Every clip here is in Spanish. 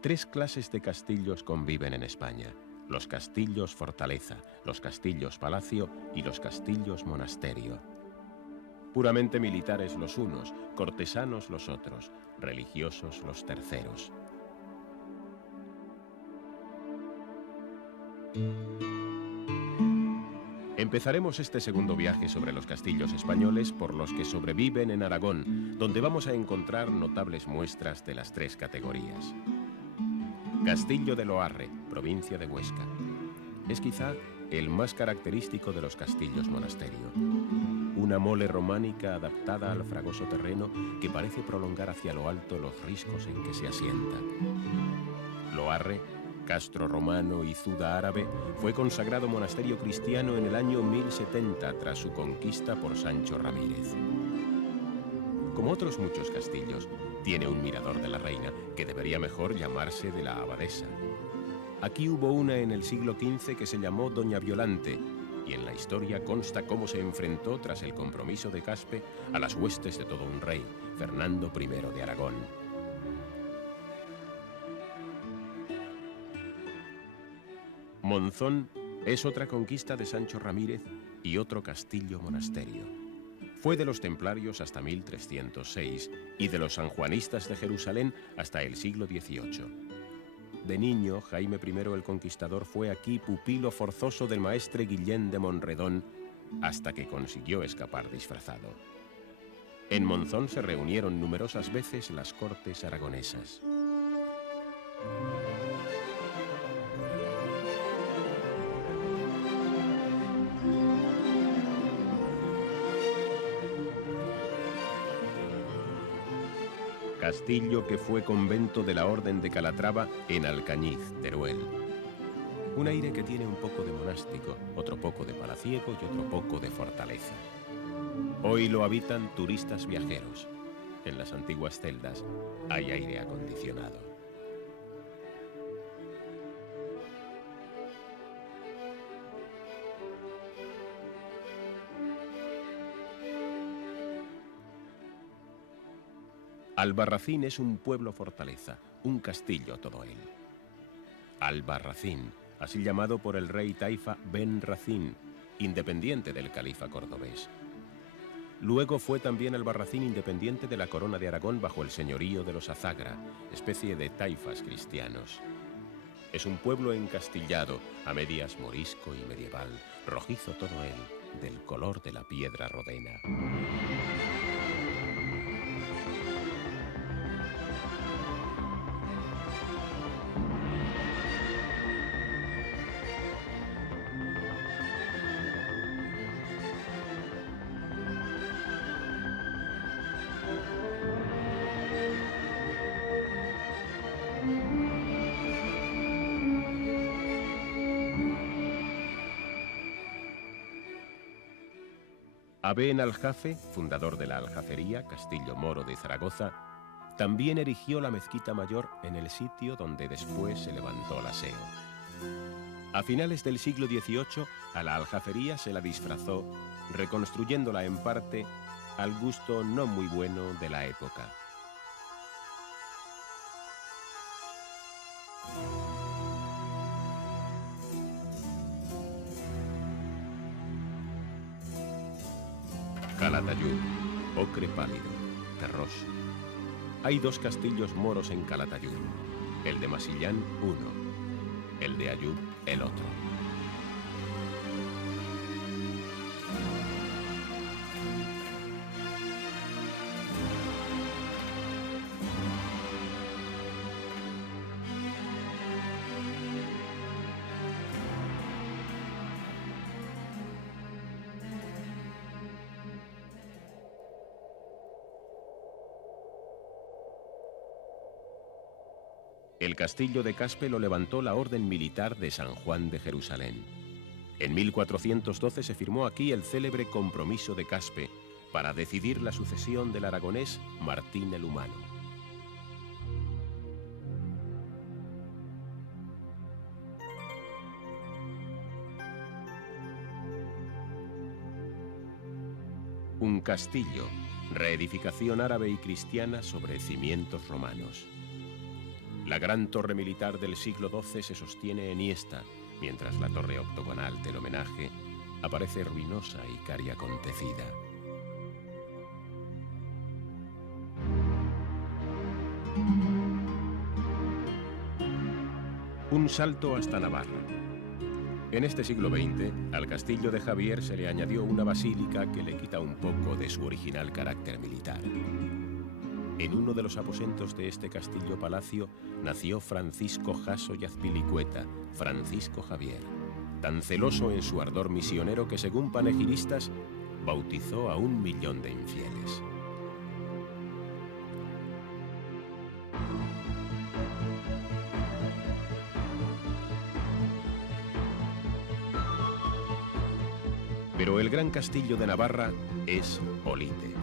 Tres clases de castillos conviven en España: los castillos fortaleza, los castillos palacio y los castillos monasterio. Puramente militares los unos, cortesanos los otros, religiosos los terceros. Empezaremos este segundo viaje sobre los castillos españoles por los que sobreviven en Aragón, donde vamos a encontrar notables muestras de las tres categorías. Castillo de Loarre, provincia de Huesca. Es quizá el más característico de los castillos monasterio. Una mole románica adaptada al fragoso terreno que parece prolongar hacia lo alto los riscos en que se asienta. Loarre, castro romano y ciudad árabe, fue consagrado monasterio cristiano en el año 1070 tras su conquista por Sancho Ramírez. Como otros muchos castillos, tiene un mirador de la reina, que debería mejor llamarse de la abadesa. Aquí hubo una en el siglo XV que se llamó Doña Violante, y en la historia consta cómo se enfrentó tras el compromiso de Caspe a las huestes de todo un rey, Fernando I de Aragón. Monzón es otra conquista de Sancho Ramírez y otro castillo monasterio. Fue de los templarios hasta 1306 y de los sanjuanistas de Jerusalén hasta el siglo XVIII. De niño, Jaime I el Conquistador fue aquí pupilo forzoso del maestre Guillén de Monredón hasta que consiguió escapar disfrazado. En Monzón se reunieron numerosas veces las cortes aragonesas. Castillo que fue convento de la Orden de Calatrava en Alcañiz, Teruel. Un aire que tiene un poco de monástico, otro poco de palaciego y otro poco de fortaleza. Hoy lo habitan turistas viajeros. En las antiguas celdas hay aire acondicionado. Albarracín es un pueblo fortaleza, un castillo todo él. Albarracín, así llamado por el rey taifa Ben Racín, independiente del califa cordobés. Luego fue también Albarracín independiente de la corona de Aragón bajo el señorío de los Azagra, especie de taifas cristianos. Es un pueblo encastillado, a medias morisco y medieval, rojizo todo él, del color de la piedra rodena. Aben Aljafe, fundador de la aljafería, castillo moro de Zaragoza, también erigió la mezquita mayor en el sitio donde después se levantó la SEO. A finales del siglo XVIII, a la aljafería se la disfrazó, reconstruyéndola en parte al gusto no muy bueno de la época. Calatayud, ocre pálido, terroso. Hay dos castillos moros en Calatayud, el de Masillán uno, el de Ayub el otro. El castillo de Caspe lo levantó la Orden Militar de San Juan de Jerusalén. En 1412 se firmó aquí el célebre Compromiso de Caspe para decidir la sucesión del aragonés Martín el Humano. Un castillo, reedificación árabe y cristiana sobre cimientos romanos. La gran torre militar del siglo XII se sostiene enhiesta, mientras la torre octogonal del homenaje aparece ruinosa y cariacontecida. Un salto hasta Navarra. En este siglo XX, al castillo de Javier se le añadió una basílica que le quita un poco de su original carácter militar. En uno de los aposentos de este castillo-palacio nació Francisco Jasso y Azpilicueta, Francisco Javier, tan celoso en su ardor misionero que, según panegiristas, bautizó a 1 millón de infieles. Pero el gran castillo de Navarra es Olite,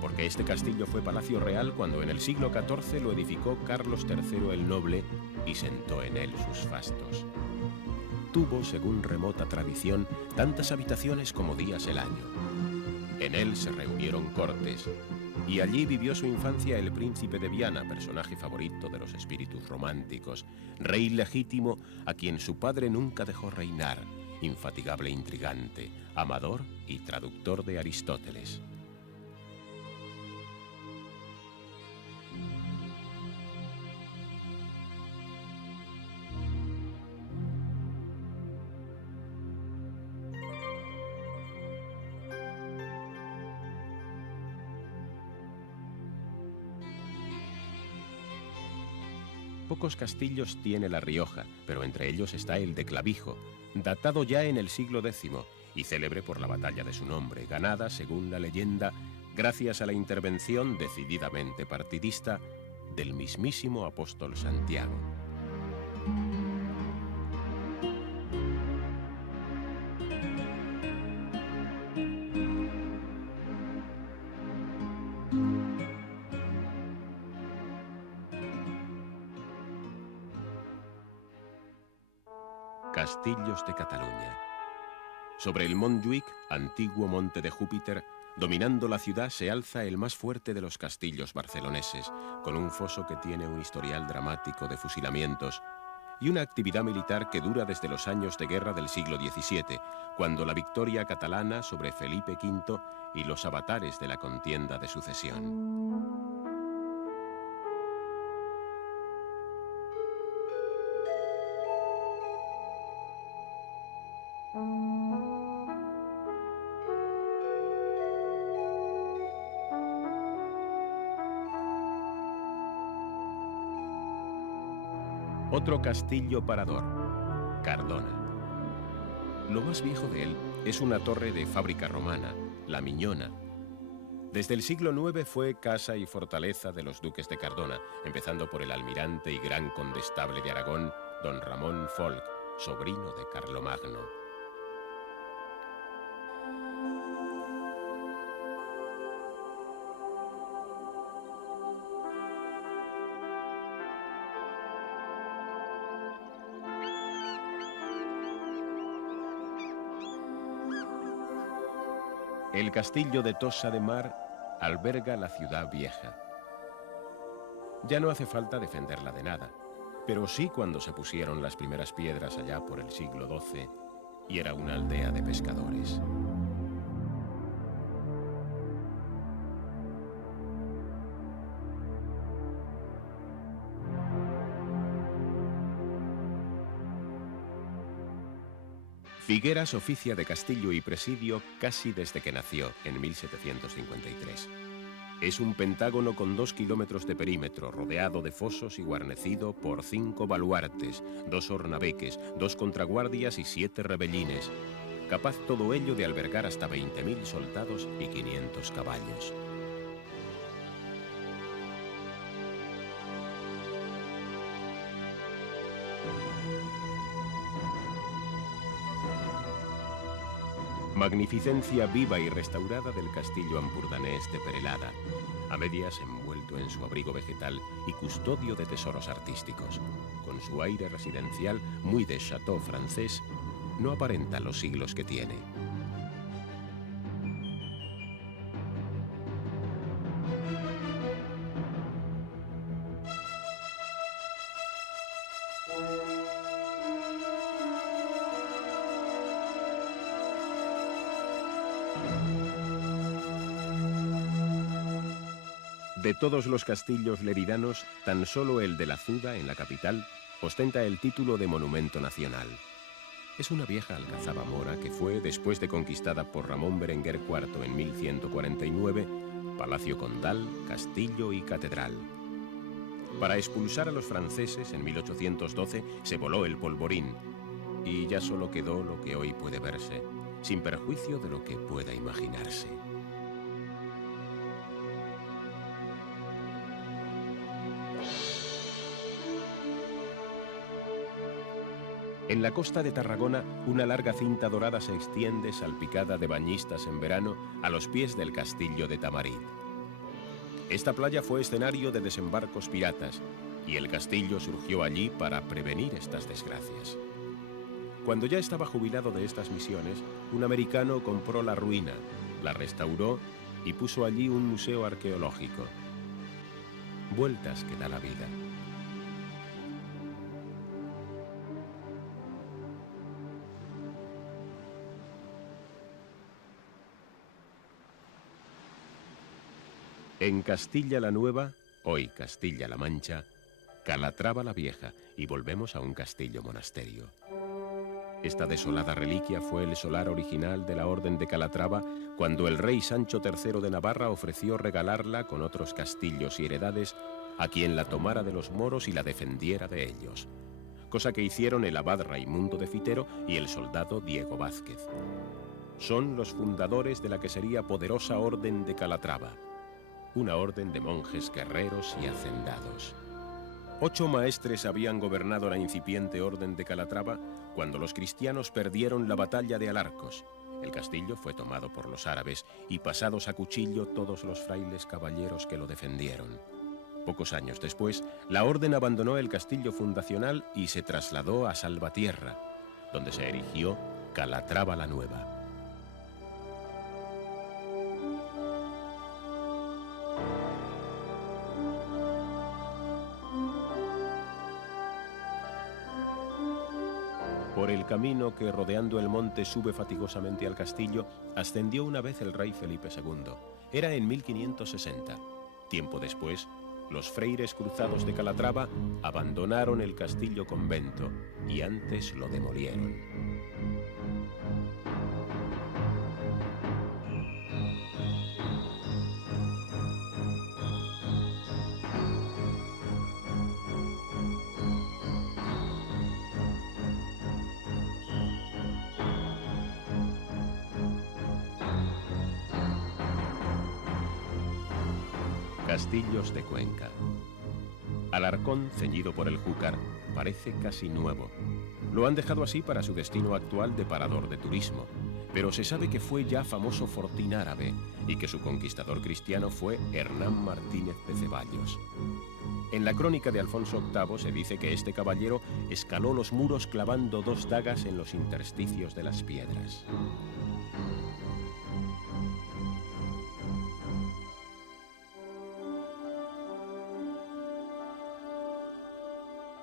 porque este castillo fue palacio real cuando en el siglo XIV lo edificó Carlos III el Noble y sentó en él sus fastos. Tuvo, según remota tradición, tantas habitaciones como días el año. En él se reunieron cortes, y allí vivió su infancia el príncipe de Viana, personaje favorito de los espíritus románticos, rey legítimo a quien su padre nunca dejó reinar, infatigable intrigante, amador y traductor de Aristóteles. Pocos castillos tiene La Rioja, pero entre ellos está el de Clavijo, datado ya en el siglo X y célebre por la batalla de su nombre, ganada, según la leyenda, gracias a la intervención decididamente partidista del mismísimo apóstol Santiago. Castillos de Cataluña. Sobre el Montjuïc, antiguo monte de Júpiter, dominando la ciudad se alza el más fuerte de los castillos barceloneses, con un foso que tiene un historial dramático de fusilamientos y una actividad militar que dura desde los años de guerra del siglo XVII, cuando la victoria catalana sobre Felipe V y los avatares de la contienda de sucesión. Otro castillo parador, Cardona. Lo más viejo de él es una torre de fábrica romana, la Miñona. Desde el siglo IX fue casa y fortaleza de los duques de Cardona, empezando por el almirante y gran condestable de Aragón, don Ramón Folc, sobrino de Carlomagno. El castillo de Tossa de Mar alberga la ciudad vieja. Ya no hace falta defenderla de nada, pero sí cuando se pusieron las primeras piedras allá por el siglo XII y era una aldea de pescadores. Figueras oficia de castillo y presidio casi desde que nació, en 1753. Es un pentágono con 2 kilómetros de perímetro, rodeado de fosos y guarnecido por 5 baluartes, 2 hornabeques, 2 contraguardias y 7 rebellines, capaz todo ello de albergar hasta 20.000 soldados y 500 caballos. Magnificencia viva y restaurada del castillo ampurdanés de Perelada, a medias envuelto en su abrigo vegetal y custodio de tesoros artísticos. Con su aire residencial, muy de château francés, no aparenta los siglos que tiene. De todos los castillos leridanos, tan solo el de la Zuda, en la capital, ostenta el título de monumento nacional. Es una vieja alcazaba mora que fue, después de conquistada por Ramón Berenguer IV en 1149, palacio condal, castillo y catedral. Para expulsar a los franceses, en 1812, se voló el polvorín, y ya solo quedó lo que hoy puede verse, sin perjuicio de lo que pueda imaginarse. En la costa de Tarragona, una larga cinta dorada se extiende, salpicada de bañistas en verano, a los pies del castillo de Tamarit. Esta playa fue escenario de desembarcos piratas, y el castillo surgió allí para prevenir estas desgracias. Cuando ya estaba jubilado de estas misiones, un americano compró la ruina, la restauró y puso allí un museo arqueológico. Vueltas que da la vida. En Castilla la Nueva, hoy Castilla-La Mancha, Calatrava la Vieja, y volvemos a un castillo-monasterio. Esta desolada reliquia fue el solar original de la Orden de Calatrava cuando el rey Sancho III de Navarra ofreció regalarla con otros castillos y heredades a quien la tomara de los moros y la defendiera de ellos, cosa que hicieron el abad Raimundo de Fitero y el soldado Diego Vázquez. Son los fundadores de la que sería poderosa Orden de Calatrava, una orden de monjes guerreros y hacendados. 8 maestres habían gobernado la incipiente Orden de Calatrava cuando los cristianos perdieron la batalla de Alarcos. El castillo fue tomado por los árabes y pasados a cuchillo todos los frailes caballeros que lo defendieron. Pocos años después, la orden abandonó el castillo fundacional y se trasladó a Salvatierra, donde se erigió Calatrava la Nueva. Por el camino que rodeando el monte sube fatigosamente al castillo, ascendió una vez el rey Felipe II. Era en 1560. Tiempo después, los freires cruzados de Calatrava abandonaron el castillo convento y antes lo demolieron. Castillos de Cuenca. Alarcón, ceñido por el Júcar, parece casi nuevo. Lo han dejado así para su destino actual de parador de turismo, pero se sabe que fue ya famoso fortín árabe y que su conquistador cristiano fue Hernán Martínez de Ceballos. En la crónica de Alfonso VIII se dice que este caballero escaló los muros clavando 2 dagas en los intersticios de las piedras.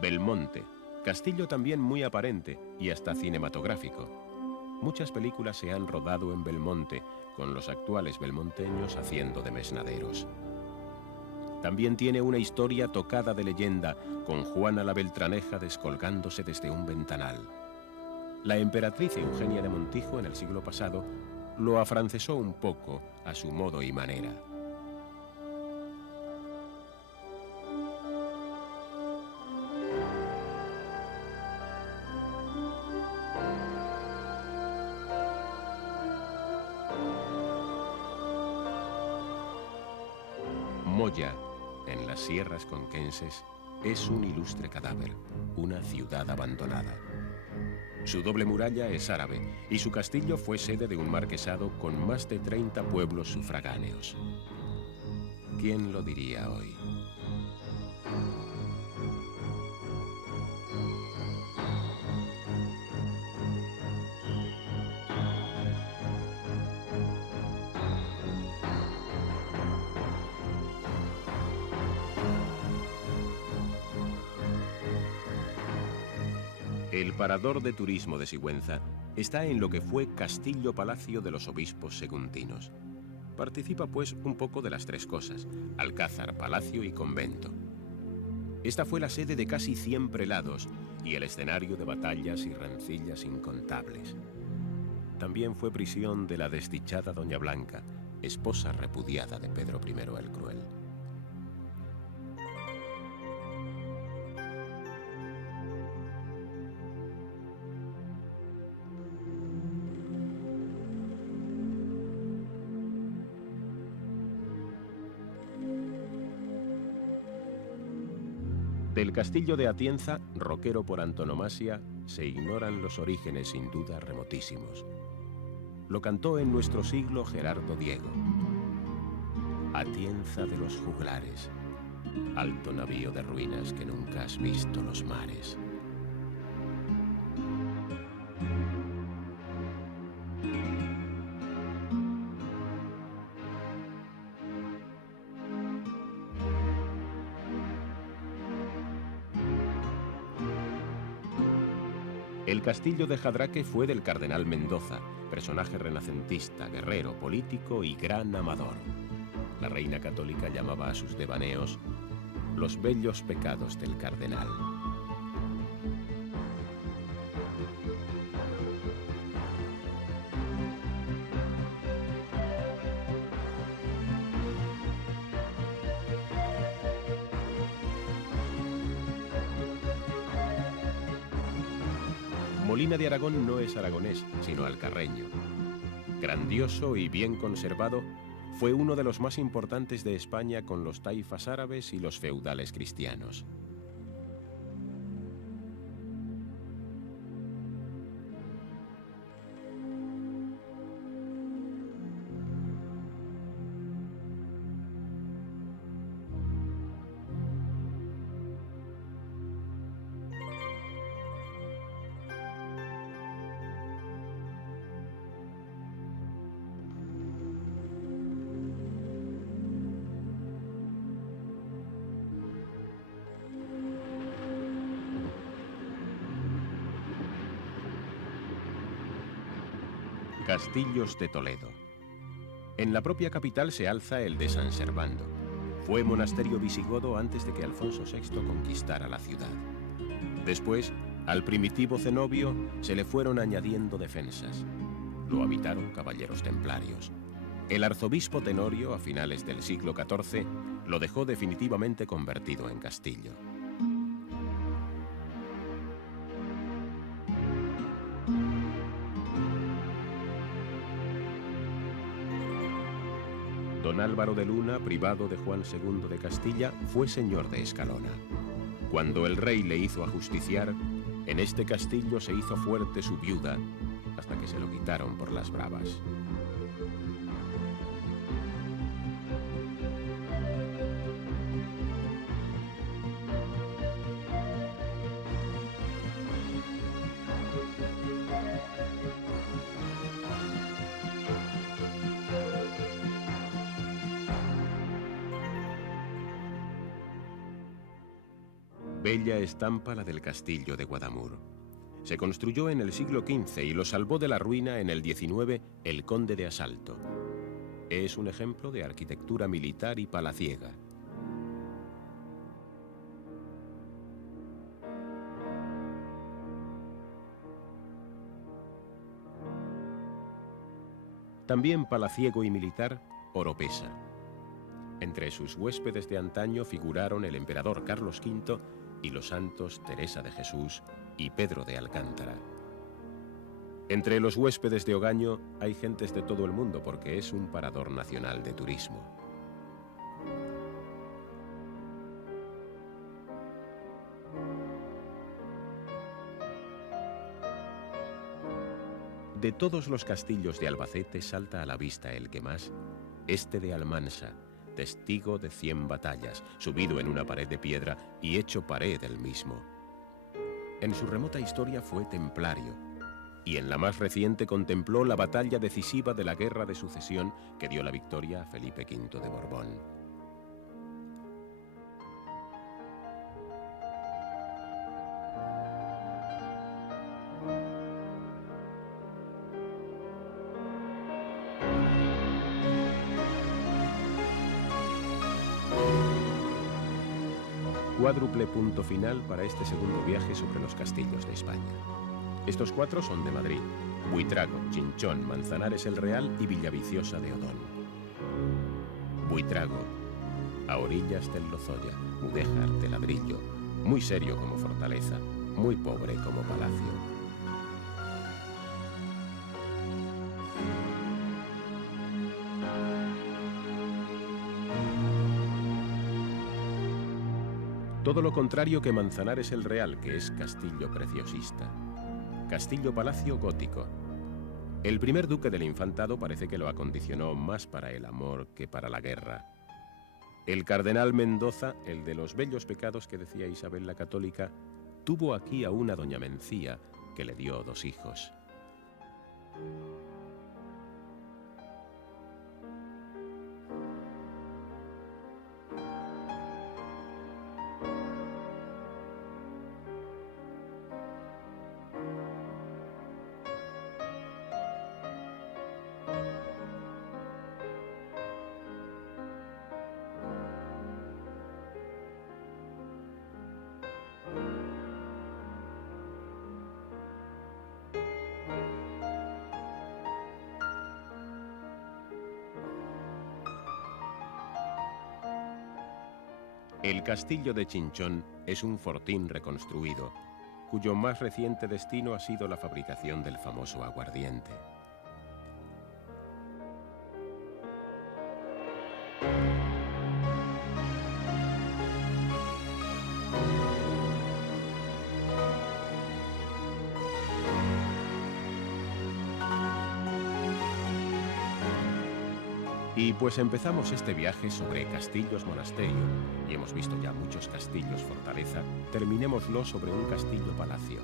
Belmonte, castillo también muy aparente y hasta cinematográfico. Muchas películas se han rodado en Belmonte, con los actuales belmonteños haciendo de mesnaderos. También tiene una historia tocada de leyenda, con Juana la Beltraneja descolgándose desde un ventanal. La emperatriz Eugenia de Montijo, en el siglo pasado, lo afrancesó un poco a su modo y manera. Moya, en las sierras conquenses, es un ilustre cadáver, una ciudad abandonada. Su doble muralla es árabe y su castillo fue sede de un marquesado con más de 30 pueblos sufragáneos. ¿Quién lo diría hoy? El parador de turismo de Sigüenza está en lo que fue Castillo Palacio de los Obispos Seguntinos. Participa pues un poco de las tres cosas: alcázar, palacio y convento. Esta fue la sede de casi 100 prelados y el escenario de batallas y rencillas incontables. También fue prisión de la desdichada Doña Blanca, esposa repudiada de Pedro I el Cruel. Del castillo de Atienza, roquero por antonomasia, se ignoran los orígenes sin duda remotísimos. Lo cantó en nuestro siglo Gerardo Diego. Atienza de los juglares, alto navío de ruinas que nunca has visto los mares. El castillo de Jadraque fue del cardenal Mendoza, personaje renacentista, guerrero, político y gran amador. La reina católica llamaba a sus devaneos los bellos pecados del cardenal. Molina de Aragón no es aragonés, sino alcarreño. Grandioso y bien conservado, fue uno de los más importantes de España con los taifas árabes y los feudales cristianos. Castillos de Toledo. En la propia capital se alza el de San Servando. Fue monasterio visigodo antes de que Alfonso VI conquistara la ciudad. Después, al primitivo cenobio se le fueron añadiendo defensas. Lo habitaron caballeros templarios. El arzobispo Tenorio, a finales del siglo XIV, lo dejó definitivamente convertido en castillo. Don Álvaro de Luna, privado de Juan II de Castilla, fue señor de Escalona. Cuando el rey le hizo ajusticiar, en este castillo se hizo fuerte su viuda, hasta que se lo quitaron por las bravas. Bella estampa la del castillo de Guadamur. Se construyó en el siglo XV y lo salvó de la ruina en el XIX el conde de Asalto. Es un ejemplo de arquitectura militar y palaciega. También palaciego y militar, Oropesa. Entre sus huéspedes de antaño figuraron el emperador Carlos V y los santos Teresa de Jesús y Pedro de Alcántara. Entre los huéspedes de Ogaño hay gentes de todo el mundo porque es un parador nacional de turismo. De todos los castillos de Albacete salta a la vista el que más, este de Almansa, testigo de 100 batallas, subido en una pared de piedra y hecho pared él mismo. En su remota historia fue templario, y en la más reciente contempló la batalla decisiva de la Guerra de Sucesión que dio la victoria a Felipe V de Borbón. Cuádruple punto final para este segundo viaje sobre los castillos de España. Estos 4 son de Madrid: Buitrago, Chinchón, Manzanares el Real y Villaviciosa de Odón. Buitrago, a orillas del Lozoya, mudéjar de ladrillo, muy serio como fortaleza, muy pobre como palacio. Todo lo contrario que Manzanares el Real, que es castillo preciosista. Castillo-palacio gótico. El primer duque del Infantado parece que lo acondicionó más para el amor que para la guerra. El cardenal Mendoza, el de los bellos pecados que decía Isabel la Católica, tuvo aquí a una doña Mencía que le dio 2 hijos. El castillo de Chinchón es un fortín reconstruido, cuyo más reciente destino ha sido la fabricación del famoso aguardiente. Y pues empezamos este viaje sobre castillos monasterio, y hemos visto ya muchos castillos fortaleza, terminémoslo sobre un castillo-palacio.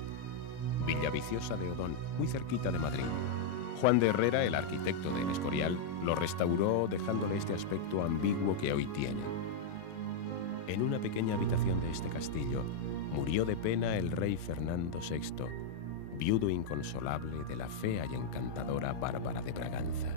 Villaviciosa de Odón, muy cerquita de Madrid. Juan de Herrera, el arquitecto del Escorial, lo restauró dejándole este aspecto ambiguo que hoy tiene. En una pequeña habitación de este castillo murió de pena el rey Fernando VI, viudo inconsolable de la fea y encantadora Bárbara de Braganza.